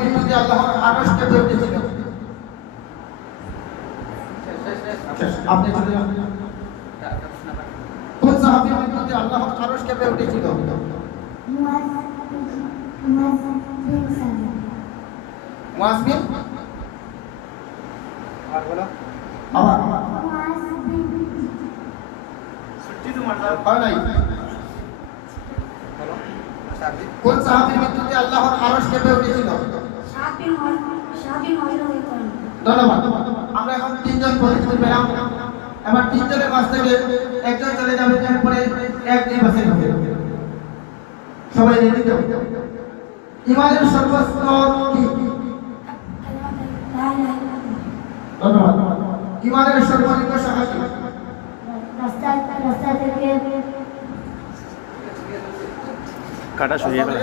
মৃত্যুতে আল্লাহর আরশ কেঁপে উঠেছিল। আপনি চলে যান। কোন সাহাবীর মৃত্যুতে আল্লাহর আরশ কেঁপে উঠেছিল? মুআজ বিন আর বলো আবার সত্যি তোমার হয় নাই। কোন সাহাবীর মৃত্যুতে আল্লাহর আরশ কেঁপে উঠেছিল? ধন্যবাদ। আমরা এখন তিনজন পরিচিত পেলাম। এবার তিনজনের মাঝ থেকে একজন চলে যাবে, এরপরে এক নির্বাচন হবে। সবাই রেডি তো? ইমানের সর্বস্তর কি? ধন্যবাদ। ইমানের সর্বনিম্ন শাখা কি? রাস্তা থেকে কাটা সরিয়ে ফেলা।